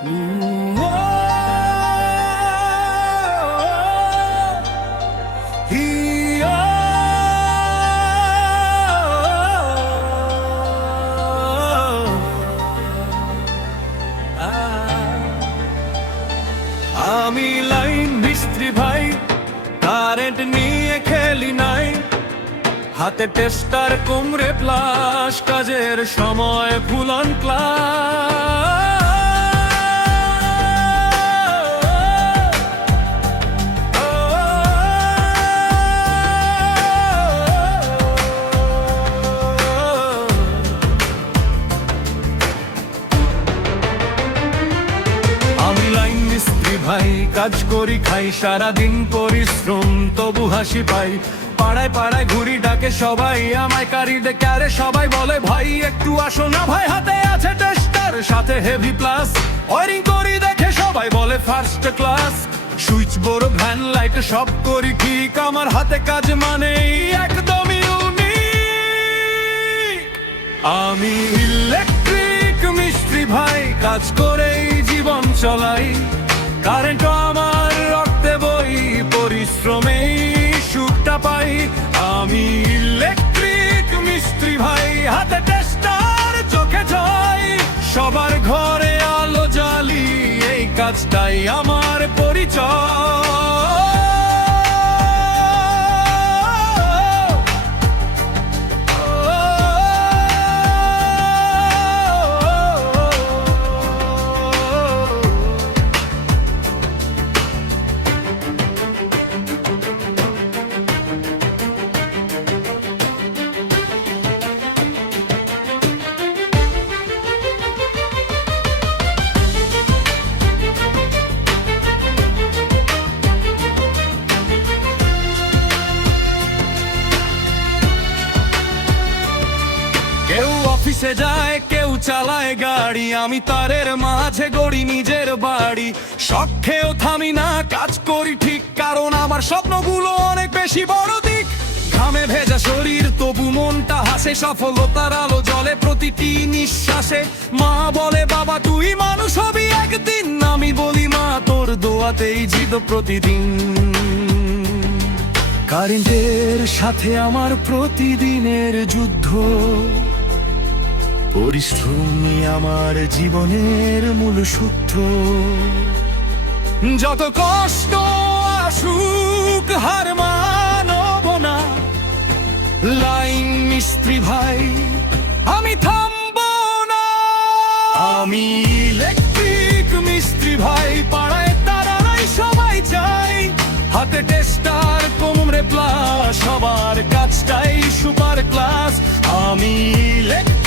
আমি লাইন মিস্ত্রি ভাই, কারেন্ট নিয়ে খেলি নাই, হাতে টেস্টার কুমড়ে প্লাস, কাজের সময় ফুল অন ক্লাস। আমি লাইন মিস্ত্রি ভাই, কাজ করি খাই, সারাদিন পরিশ্রম তবু হাসি পাই। পাড়ায় পাড়ায় ঘুরি, ডাকে সবাই আমায় কারি ডেকে, আরে সবাই বলে ভাই একটু আসো না ভাই, হাতে আছে টেস্টার সাথে হেভি প্লাস। ওয়ারিং করি দেখে সবাই বলে first class, switch board van light সব করি ঠিক, আমার হাতে কাজ মানে একদমই ইউনিক। আমি ইলেকট্রিক মিস্ত্রি ভাই, কাজ করেই জীবন চলাই, কারেন্ট আমার রক্তে বই, পরিশ্রমেই সুখটা পাই। আমি ইলেকট্রিক মিস্ত্রি ভাই, হাতে টেস্টার চোখে যাই, সবার ঘরে আলো জ্বালি, এই কাজটাই আমার পরিচয়। কেউ অফিসে যায়, কেউ চালায় গাড়ি, আমি তারের মাঝে গড়ি নিজের বাড়ি। শখেও থামি না, কাজ করি ঠিক, কারণ আমার স্বপ্নগুলো অনেক বেশি বড় দিক। ঘামে ভেজা শরীর তবু মনটা হাসে, সফলতার আলো জ্বলে প্রতিটি নিঃশ্বাসে। মা বলে বাবা তুই মানুষ হবি একদিন, আমি বলি মা তোর দোয়াতেই জিত প্রতিদিন। কারেন্টের সাথে আমার প্রতিদিনের যুদ্ধ, পরিশ্রমই আমার জীবনের মূল সূত্র। যত কষ্ট আসুক হার মানব না, লাইন মিস্ত্রি ভাই আমি থামবো না। আমি ইলেকট্রিক মিস্ত্রি ভাই, পাড়ায় তারাই সবাই চাই, হাতে টেস্টার কুমড়ে প্লাস, সবার কাজটাই সুপার ক্লাস। আমি ইলেকট্রিক